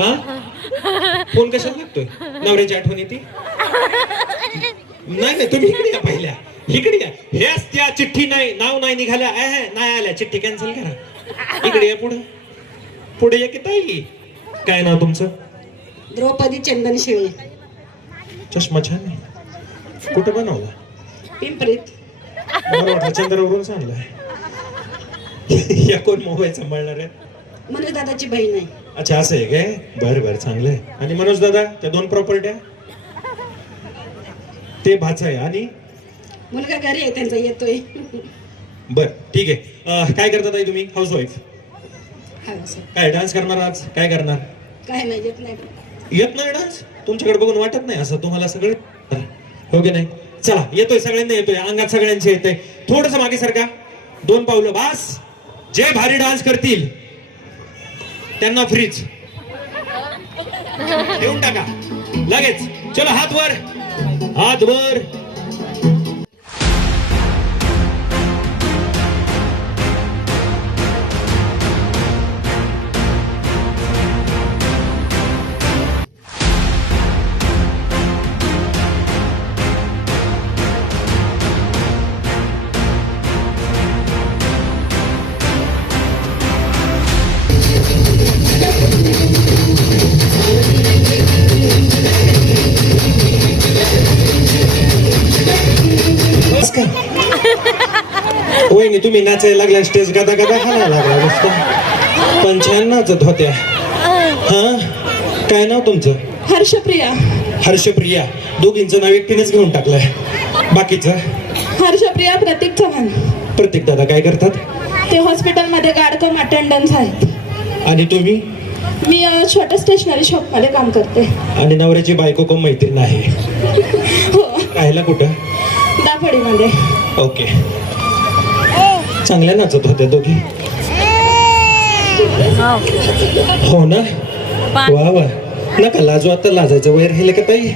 हा फोन कशाला लागतोय? नवऱ्याची आठवण येते? नाही तुम्ही इकडे या, पहिल्या इकडे या. हेच त्या चिठ्ठी नाही, नाव नाही निघाल्या, नाही आल्या, चिठ्ठी कॅन्सल करा. इकडे या, पुढे पुढे या की ताई. काय नाव तुमचं? द्रौपदी चंदन शिळे. चष्मा छान आहे. कुठे बनवला? पिंपरीत. मला वाटलं चंद्रावरून सांगलाय. या कोण मोबाईल सांभाळणार आहे? मनोज दादाची बहीण आहे. अच्छा असं आहे काय? बरं बरं, चांगलं आहे. आणि मनोज दादा, त्या 2 प्रॉपर्ट्या? ते भाचा आहे. आणि मुलगा घरी आहे त्यांचा, येतोय. बर ठीक आहे. काय करता ताई तुम्ही? हाऊसवाईफ? हा सर. काय डान्स करणार आज? काय करणार? काय नाही, येत नाही. येत नाही डान्स? तुमच्याकडे बघून वाटत नाही असं तुम्हाला सगळं हो की नाही? चला, येतोय, सगळ्यांना येतोय, अंगात सगळ्यांचे येतंय. थोडस मागे सरका, 2 पावलं बास. जे भारी डान्स करतील त्यांना फ्रीज देऊन टाका लगेच. चलो, हात वर, हात वर. वहिनी, तुम्ही नाचायला लागल्या, स्टेज गदा गदा खायला लागला नुसतं. पण छान नाचत होत्या. हा, काय नाव तुमचं? हर्षप्रिया. हर्षप्रिया. दोघींचं नाव एकटीनेच घेऊन टाकलंय. बाकीचं? हर्षप्रिया प्रतीक चव्हाण. प्रतीक दादा काय करतात? ते हॉस्पिटलमध्ये गार्डकम अटेंडन्स आहेत. आणि तुम्ही? मी छोट्या स्टेशनरी शॉप मध्ये काम करते. आणि नवऱ्याची बायको कोण मैत्रीण आहे? हो, राहायला कुठं? दाफडीमध्ये. ओके. चांगल्या नाचत होत्या दोघी. हो ना? वा वा. नका लाजू, आता लाजायचं वय राहिले का ताई?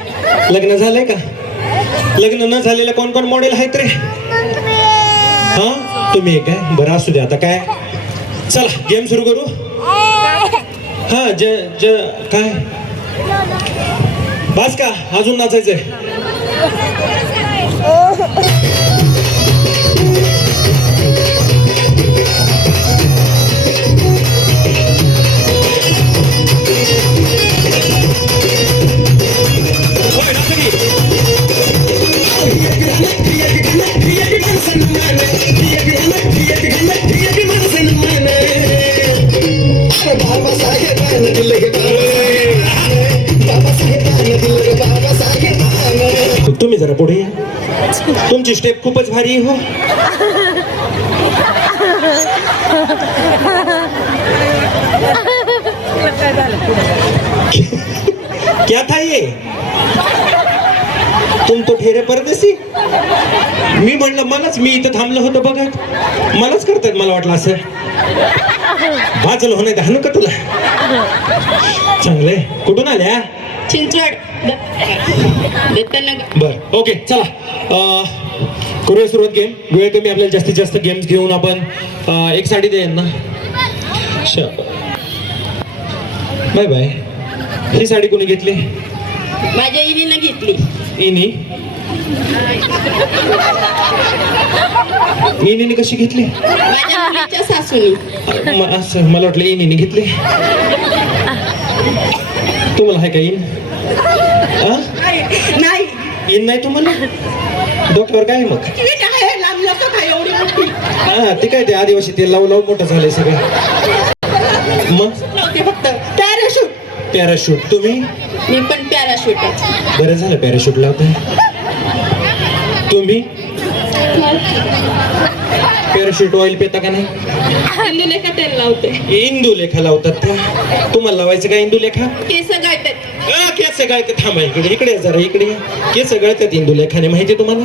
लग्न झालंय का? लग्न न झालेलं कोण कोण मॉडेल आहेत रे? हा, तुम्ही काय? बरं असू दे. आता काय, चला गेम सुरू करू. हा, काय बस का? अजून नाचायचंय? तुम्ही जरा पुढे या. तुमची स्टेप खूपच भारी हो. क्या था ये? तुम तो ठेरे परदेसी. मी म्हणलं मलाच, मी इथं थांबलं होतं बघत, मलाच करतायत. मला वाटलं असं भाजल होणार हाणू का तुला? चांगलंय. कुठून आल्या? चिंचवड. बर, ओके. चला, करूया सुरुवात. गेम वेळ कमी, आपल्याला जास्तीत जास्त गेम्स घेऊन आपण एक साडी दे यांना. Bye bye. ही साडी कोणी घेतली? माझ्या इनीनं घेतली. इनी? इनीने कशी घेतली? माझ्या मुलीच्या सासूनी. असं मला वाटलं इनीने घेतली. तुम्हाला आहे का इन? नाही. इन नाही तुम्हाला? डोक्यावर काय मग? हा, ते काय, ते आदिवासी तेल लावून लावून मोठं झालंय सगळं. मग फक्त पॅराशूट. पॅराशूट. तुम्ही? मी पण पॅराशूटच. बरं झालं पॅराशूट लावताय. तुम्ही? पॅराशूट ऑइल पेता का नाही? इंदुलेखा तेल लावते. इंदुलेखा लावतात का? तुम्हाला लावायचं का इंदुलेखा? केस गळतात. केस गळतात. थांबा, इकडे इकडे जरा, इकडे. केस गळतात इंदुलेखाने, माहिती तुम्हाला?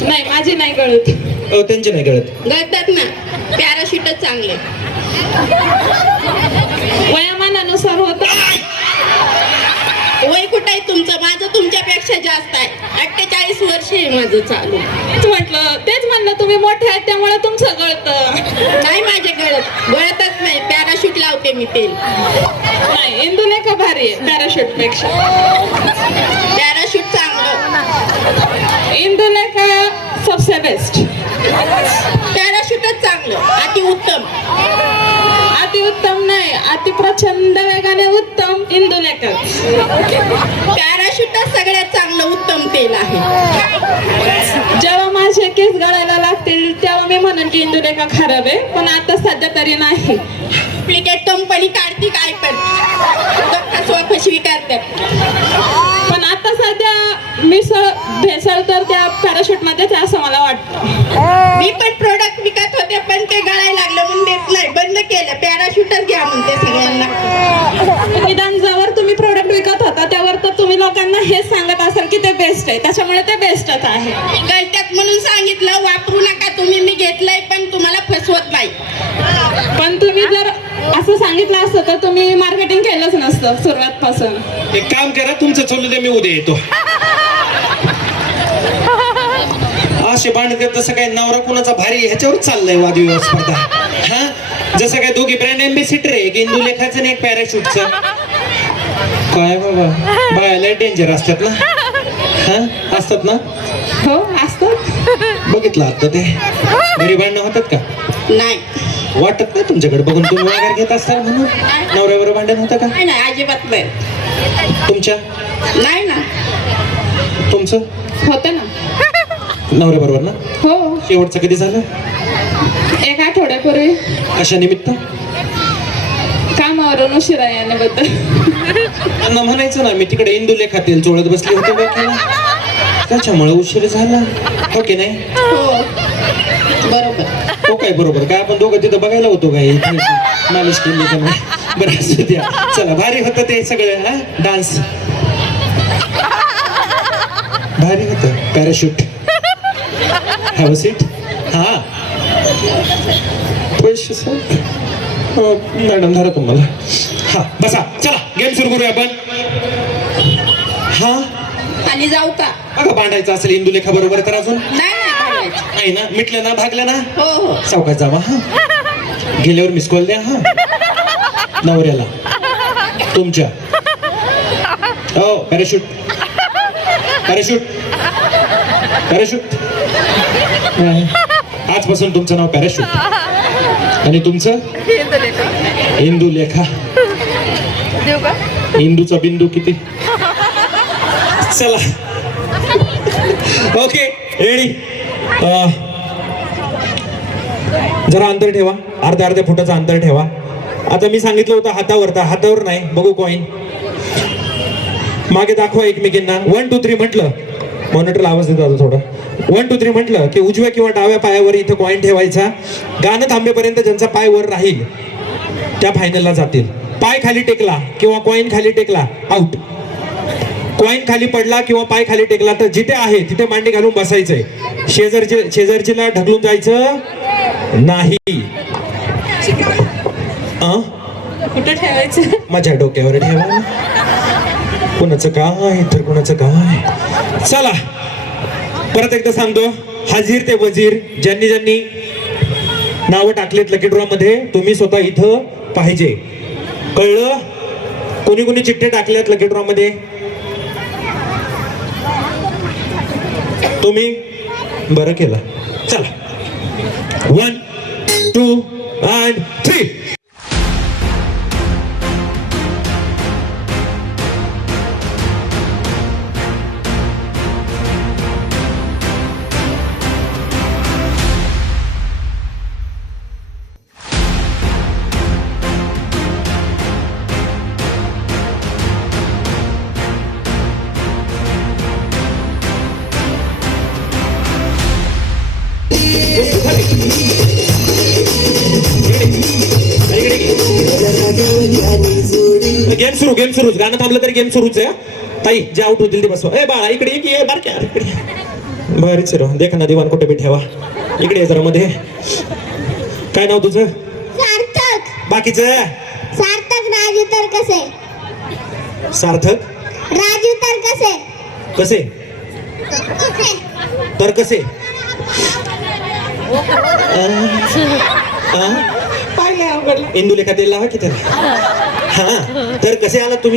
नाही, माझे नाही गळत. त्यांचे नाही गळत. गळतात ना. पॅराशूटच चांगले. वयामानानुसार होत. वय कुठं आहे तुमचं? माझं तुमच्यापेक्षा जास्त आहे. 48 वर्ष आहे माझं चालू. म्हटलं तेच म्हणलं, तुम्ही मोठे आहेत त्यामुळे तुमचं गळतं. नाही, माझे गळतच नाही. पॅराशूट पॅराशूट लावते मी तेल. नाही, इंदुलेखा भारी आहे पॅराशूट पेक्षा. पॅराशूट चांगलं, इंदुलेखा सबसे बेस्ट. पॅराशूटच चांगलं, अति उत्तम. अतिउत्तम नाही, अति प्रचंड वेगाने उत्तम इंदुलेखा. पॅराशूटच सगळ्यात चांगलं उत्तम तेल आहे. जेव्हा माझे केस गळायला लागतील तेव्हा मी म्हणेन की इंदुलेखा खराब आहे, पण आता सध्या तरी नाही. डुप्लिकेट कंपनी काढती काय पण फसवा फसवी करतात. पण आता सध्या भेसळ तर त्या पॅराशूट मध्येच आहे असं मला वाटतं. मी पण प्रोडक्ट विकत होते पण ते गळायला लागलं म्हणून देत नाही, बंद केलं. पॅराशूटच घ्या म्हणते सगळ्यांना. निदान जवळ तुम्ही प्रोडक्ट विकत होता त्यावर तर तुम्ही लोकांना हेच सांगत असाल की ते बेस्ट आहे, त्याच्यामुळे ते बेस्टच आहे. गलत्यात म्हणून सांगितलं, वापरू नका तुम्ही. मी घेतलंय पण तुम्हाला फसवत नाही. पण तुम्ही जर असं सांगितलं असतं तर तुम्ही मार्केटिंग केलंच नसतं सुरुवातपासून. एक काम करा, तुमचं चालू दे, मी उद्या येतो. असे भांडत तसं काय नवरा कुणाचा भारी ह्याच्यावर चाललंय वादविवाद स्पर्धा. हा, जसं काय दोघी ब्रँड एम्बेसिडर आहे, एक इंदुलेखाचं आणि एक पॅराशूटचं. काय बाबा, बायाला डेंजर असतात ना. हा, असतात ना. हो असतं. बघितलं आता ते घरी भांडणं होतात का? नाही वाटत नाही तुमच्याकडे बघून तुम्ही माघार घेत असताल म्हणून नवऱ्यावर भांडण होतं का? नाही नाही, अजिबात नाही. तुमच्या नाही ना, तुमचं होतं ना. नवऱ्या बरोबर ना? हो, शेवटचं कधी झालं? 1 आठवड्यापूर्वी अशा निमित्त कामावरून उशिरा येण्याबद्दल. त्यांना म्हणायचं ना, मी तिकडे इंदुलेखा तेल चोळत बसली होते डोक्याला, त्याच्यामुळे उशीर झाला. हो की नाही? हो बरोबर. हो काय बरोबर काय? आपण दोघं तिथं बघायला होतो काय मालिश केली का नाही? बरं असू द्या. चला, भारी होतं ते सगळं. हा, डान्स भारी होतं. Parachute, have seat. हा, पैसे मॅडम धरा तुम्हाला. हा, बसा. चला, गेम सुरू करूया आपण. हा, खाली जाऊ का? बघा, भांडायचं असेल इंदुलेखा बरोबर तर अजून नाही नाही भांडायचं. नाही ना? मिटलं ना? भागलं ना? हो हो. सावकाश जावा. हा, गेल्यावर मिस कॉल द्या. हा, नवऱ्याला तुमच्या. हो, पॅराशूट पॅराशूट पॅराशूट. आजपासून तुमचं नाव पॅराशूट आणि तुमचं इंदुलेखा. इंदूचा बिंदू किती? चला, ओके, रेडी. जरा अंतर ठेवा, अर्ध्या फुटाचं अंतर ठेवा. आता मी सांगितलं होतं हातावर, तर हातावर नाही. बघू कॉईन मागे दाखवा एकमेकींना. 1 2 3 म्हटलं, मॉनिटरला आवाज देतो आता थोडं. 1 2 3 म्हटलं की उजव्या किंवा डाव्या पायावर इथं कॉईन ठेवायचा. गाणं थांबेपर्यंत ज्यांचा पाय वर राहील त्या फायनलला जातील. पाय खाली टेकला किंवा कॉईन खाली टेकला, आउट. कॉईन खाली पडला किंवा पाय खाली टेकला तर जिथे आहे तिथे मांडी घालून बसायचंय. शेजारचीला ढकलून जायचं नाही. कुठे ठेवायचं? माझ्या डोक्यावर ठेवा. कुणाचं काय तर कुणाचं काय. चला, परत एकदा सांगतो, हाजीर ते वजीर ज्यांनी ज्यांनी नावं टाकलेत लकी ड्रॉ मध्ये, तुम्ही स्वतः इथं पाहिजे. कळलं? कोणी कोणी चिठ्ठे टाकल्यात लकी ड्रॉ मध्ये? तुम्ही बरं केलं. चला, 1 2 and 3. गेम सुरू. गाणं थांबलं तरी गेम सुरूच आहे. ताई, जे आउट होतील ते बसवा. ए बाळा, इकडे ये बारक्या, इकडे. बरीच रो देख ना, दिवाण कुठे बी ठेवा. इकडे जरा मध्ये. काय नाव तुझं? सार्थक. बाकीचं? सार्थक. राजू तर कसे? सार्थक. राजू तर कसे? कसे तर कसे? काय लय अवघड इंदुलेखा तेल लावा की त्याला. हा तर कसे आला तुम्ही